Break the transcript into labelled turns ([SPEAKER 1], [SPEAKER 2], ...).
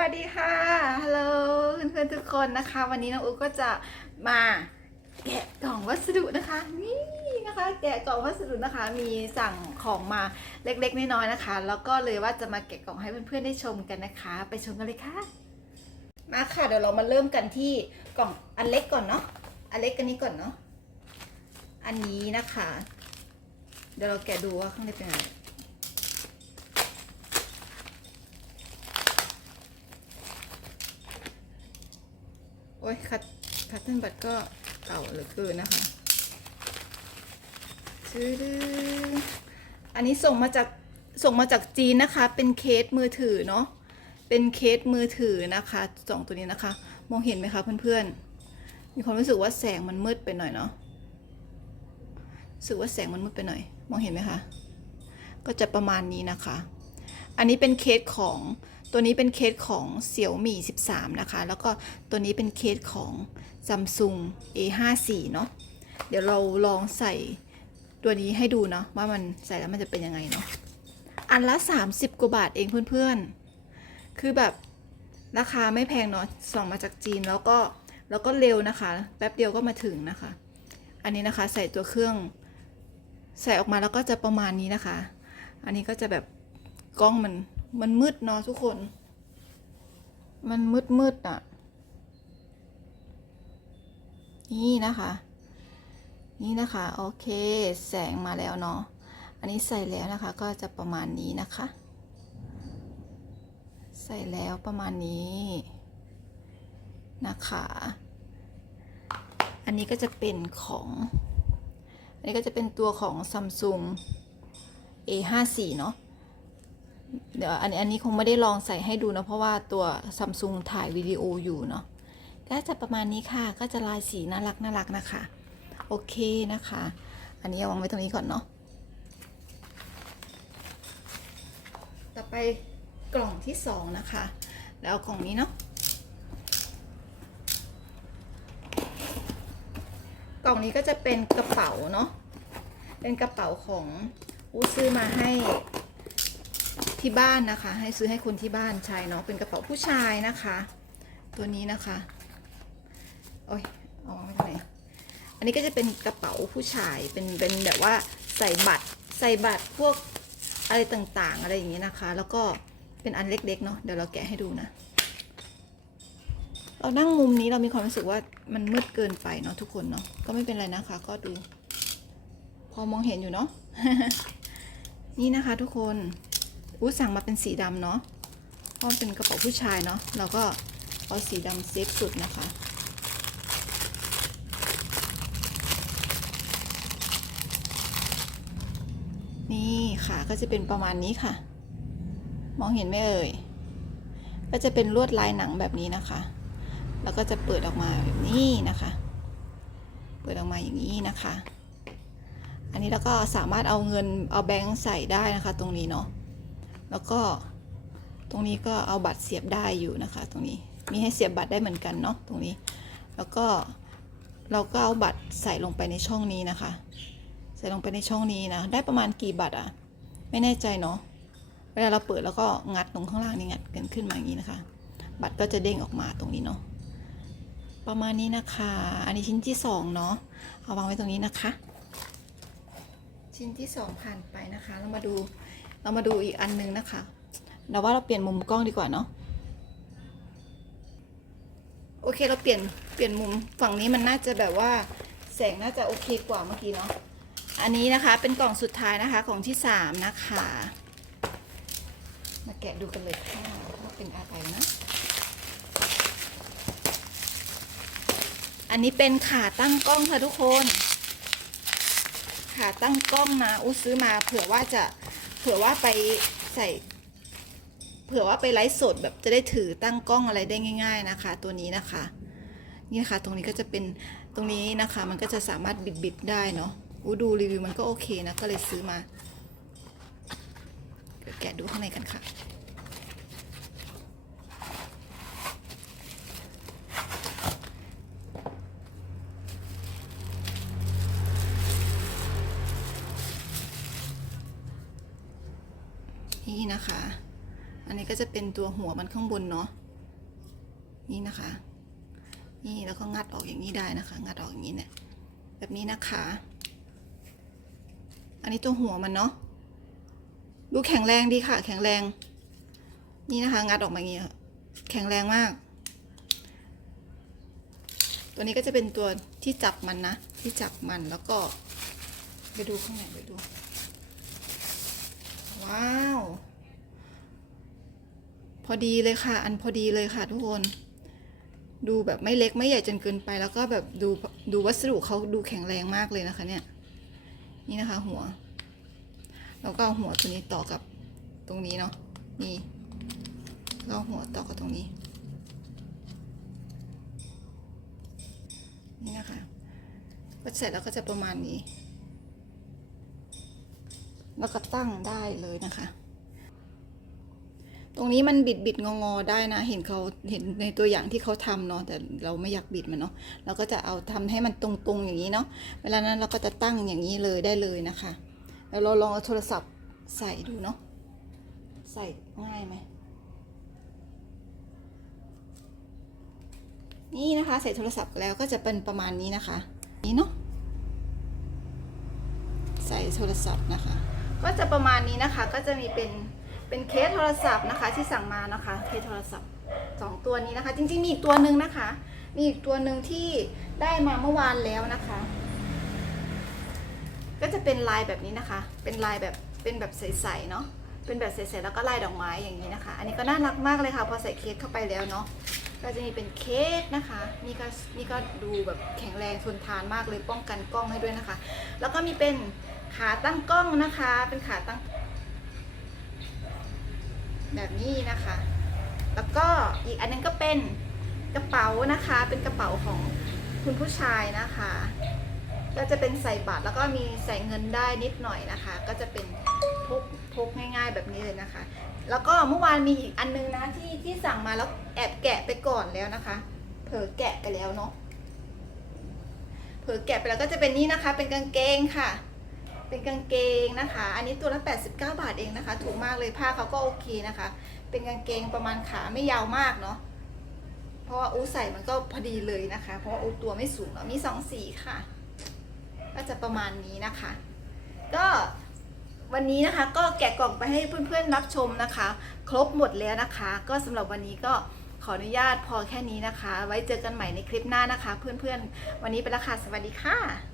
[SPEAKER 1] วัสดีค่ะ ฮัลโหลเพื่อนๆทุกคนนะคะ วันนี้น้องอุ๊ก็จะมาแกะกล่องวัสดุนะคะ นี่นะคะ แกะกล่องวัสดุนะคะ มีสั่งของมาเล็กๆน้อยๆนะคะ แล้วก็เลยว่าจะมาแกะกล่องให้เพื่อนๆได้ชมกันนะคะ ไปชมกันเลยค่ะ มาค่ะ เดี๋ยวเรามาเริ่มกันที่กล่องอันเล็กก่อนเนาะ อันเล็กกันนี้ก่อนเนาะ อันนี้นะคะ เดี๋ยวเราแกะดูว่าข้างในเป็นอะไร โอ้ยคัตคัตเทิลบัตก็เก่าเหลือเกินนะคะชื่ออันนี้ส่งมาจากส่งมาจากจีนนะคะ เป็นเคสมือถือเนาะ เป็นเคสมือถือนะคะสองตัวนี้นะคะ มองเห็นไหมคะเพื่อนๆ มีความรู้สึกว่าแสงมันมืดไปหน่อยเนาะรู้สึกว่าแสงมันมืดไปหน่อย มองเห็นไหมคะ ก็จะประมาณนี้นะคะ อันนี้เป็นเคสของ ตัวนี้เป็นเคสของเสี่ยวมี่13 นะคะ แล้วก็ตัวนี้เป็นเคสของ Samsung A54 เนาะเดี๋ยวเราลองใส่ตัวนี้ให้ดูเนาะว่ามันใส่แล้วมันจะเป็นยังไงเนาะอันละ 30 กว่าบาทเองเพื่อนๆ คือแบบราคาไม่แพงเนาะส่งมาจากจีนแล้วก็แล้วก็เร็วนะคะ แป๊บเดียวก็มาถึงนะคะ อันนี้นะคะใส่ตัวเครื่องใส่ออกมาแล้วก็จะประมาณนี้นะคะ อันนี้ก็จะแบบกล้องมัน มันมืดเนาะทุกคน มันมืดมืดอะ นี่นะคะ นี่นะคะ โอเค แสงมาแล้วเนาะ อันนี้ใส่แล้วนะคะ ก็จะประมาณนี้นะคะ ใส่แล้วประมาณนี้นะคะ อันนี้ก็จะเป็นของ อันนี้ก็จะเป็นตัวของ Samsung A54 เนาะ เดี๋ยวอันนี้อันนี้คงไม่ได้ลองใส่ให้ดูนะเพราะว่าตัวซัมซุงถ่ายวิดีโออยู่เนาะก็จะประมาณนี้ค่ะก็จะลายสีน่ารักน่ารักนะคะ โอเคนะคะ อันนี้วางไว้ตรงนี้ก่อนเนาะต่อไปกล่องที่สองนะคะ แล้วเอากล่องนี้เนาะกล่องนี้ก็จะเป็นกระเป๋าเนาะเป็นกระเป๋าของอูซื้อมาให้ ที่บ้านนะคะ ให้ซื้อให้คนที่บ้านใช้เนาะเป็นกระเป๋าผู้ชายนะคะ ตัวนี้นะคะโอ้ยเอาไว้ตรงไหนอันนี้ก็จะเป็นกระเป๋าผู้ชายเป็นเป็นแบบว่าใส่บัตรใส่บัตรพวกอะไรต่างๆ อะไรอย่างเงี้ยนะคะ แล้วก็เป็นอันเล็กๆเนาะเดี๋ยวเราแกะให้ดูนะ เรานั่งมุมนี้เรามีความรู้สึกว่ามันมืดเกินไปเนาะทุกคนเนาะก็ไม่เป็นไรนะคะ ก็ดู พอมองเห็นอยู่เนาะนี่นะคะทุกคน อู้สั่งมาเป็นสีดำเนาะเพราะมันเป็นกระเป๋าผู้ชายเนาะเราก็เอาสีดำเซฟสุดนะคะนี่ค่ะก็จะเป็นประมาณนี้ค่ะ มองเห็นไหมเอ่ย ก็จะเป็นลวดลายหนังแบบนี้นะคะ แล้วก็จะเปิดออกมาแบบนี้นะคะ เปิดออกมาอย่างนี้นะคะ อันนี้เราก็สามารถเอาเงินเอาแบงค์ใส่ได้นะคะตรงนี้เนาะ แล้วก็ตรงนี้ก็เอาบัตรเสียบได้อยู่นะคะ ตรงนี้มีให้เสียบบัตรได้เหมือนกันเนาะตรงนี้ แล้วก็เราก็เอาบัตรใส่ลงไปในช่องนี้นะคะ ใส่ลงไปในช่องนี้นะ ได้ประมาณกี่บัตรอะไม่แน่ใจเนาะเวลาเราเปิดแล้วก็งัดตรงข้างล่างนี่งัดกันขึ้นมาอย่างนี้นะคะ บัตรก็จะเด้งออกมาตรงนี้เนาะประมาณนี้นะคะ อันนี้ชิ้นที่สองเนาะเอาวางไว้ตรงนี้นะคะ ชิ้นที่สองผ่านไปนะคะ เรามาดู เรามาดูอีกอันนึงนะคะเราว่าเราเปลี่ยนมุมกล้องดีกว่าเนาะโอเคเราเปลี่ยนเปลี่ยนมุมฝั่งนี้มันน่าจะแบบว่าแสงน่าจะโอเคกว่าเมื่อกี้เนาะอันนี้นะคะเป็นกล่องสุดท้ายนะคะของที่สามนะคะ มาแกะดูกันเลยค่ะว่าเป็นอะไรนะ อันนี้เป็นขาตั้งกล้องค่ะทุกคน ขาตั้งกล้องนะอู้ซื้อมาเผื่อว่าจะ ผื่อว่าไปใส่ เผื่อว่าไปไลฟ์สดแบบจะได้ถือตั้งกล้องอะไรได้ง่าย ๆนะคะ ตัวนี้นะคะนี่นะคะตรงนี้ก็จะเป็นตรงนี้นะคะ มันก็จะสามารถบิดๆได้เนาะอู้ดูรีวิวมันก็โอเคนะก็เลยซื้อมาแกะดูข้างในกันค่ะ นี่นะคะ อันนี้ก็จะเป็นตัวหัวมันข้างบนเนาะ นี่นะคะ นี่แล้วก็งัดออกอย่างนี้ได้นะคะ งัดออกอย่างนี้เนี่ย แบบนี้นะคะ อันนี้ตัวหัวมันเนาะ ดูแข็งแรงดีค่ะ แข็งแรง นี่นะคะ งัดออกมาอย่างนี้ แข็งแรงมาก ตัวนี้ก็จะเป็นตัวที่จับมันนะ ที่จับมันแล้วก็ไปดูข้างในไปดู ว้าว พอดีเลยค่ะ อันพอดีเลยค่ะทุกคน ดูแบบไม่เล็กไม่ใหญ่จนเกินไป แล้วก็แบบดูดูวัสดุเขาดูแข็งแรงมากเลยนะคะเนี่ย นี่นะคะหัว แล้วก็เอาหัวตัวนี้ต่อกับตรงนี้เนาะ นี่แล้วเอาหัวต่อกับตรงนี้ นี่นะคะพอเสร็จแล้วก็จะประมาณนี้ แล้วก็ตั้งได้เลยนะคะ ตรงนี้มันบิดบิดงองอได้นะ เห็นเขาเห็นในตัวอย่างที่เขาทำเนาะแต่เราไม่อยากบิดมันเนาะเราก็จะเอาทำให้มันตรงๆอย่างนี้เนาะเวลานั้นเราก็จะตั้งอย่างนี้เลยได้เลยนะคะ แล้วเราลองเอาโทรศัพท์ใส่ดูเนาะใส่ง่ายไหมนี่นะคะใส่โทรศัพท์แล้วก็จะเป็นประมาณนี้นะคะ นี่เนาะใส่โทรศัพท์นะคะ ก็จะประมาณนี้นะคะก็จะมีเป็น เป็นเคสโทรศัพท์นะคะที่สั่งมานะคะเคสโทรศัพท์สองตัวนี้นะคะ จริงๆมีอีกตัวหนึ่งนะคะ มีอีกตัวหนึ่งที่ได้มาเมื่อวานแล้วนะคะ ก็จะเป็นลายแบบนี้นะคะ เป็นลายแบบเป็นแบบใสๆเนาะเป็นแบบใสๆแล้วก็ลายดอกไม้อย่างนี้นะคะ อันนี้ก็น่ารักมากเลยค่ะพอใส่เคสเข้าไปแล้วเนาะก็จะมีเป็นเคสนะคะนี่ก็นี่ก็ดูแบบแข็งแรงทนทานมากเลยป้องกันกล้องให้ด้วยนะคะ แล้วก็มีเป็นขาตั้งกล้องนะคะ เป็นขาตั้ง แบบนี้นะคะ แล้วก็อีกอันนึงก็เป็นกระเป๋านะคะ เป็นกระเป๋าของคุณผู้ชายนะคะ ก็จะเป็นใส่บัตรแล้วก็มีใส่เงินได้นิดหน่อยนะคะ ก็จะเป็นพกพกง่าย ๆแบบนี้เลยนะคะ แล้วก็เมื่อวานมีอีกอันนึงนะที่ที่สั่งมาแล้วแอบแกะไปก่อนแล้วนะคะ เผลอแกะไปแล้วเนาะเผลอแกะไปแล้วก็จะเป็นนี่นะคะ เป็นกางเกงค่ะ เป็นกางเกงนะคะ อันนี้ตัวละ 89 บาทเองนะคะ ถูกมากเลยผ้าเขาก็โอเคนะคะ เป็นกางเกงประมาณขาไม่ยาวมากเนาะเพราะว่าอูใส่มันก็พอดีเลยนะคะ เพราะว่าอูตัวไม่สูงเนาะมีสองสีค่ะ ก็จะประมาณนี้นะคะ ก็วันนี้นะคะก็แกะกล่องไปให้เพื่อนๆรับชมนะคะ ครบหมดแล้วนะคะ ก็สำหรับวันนี้ก็ขออนุญาตพอแค่นี้นะคะ ไว้เจอกันใหม่ในคลิปหน้านะคะ เพื่อนๆ วันนี้ไปและค่ะสวัสดีค่ะ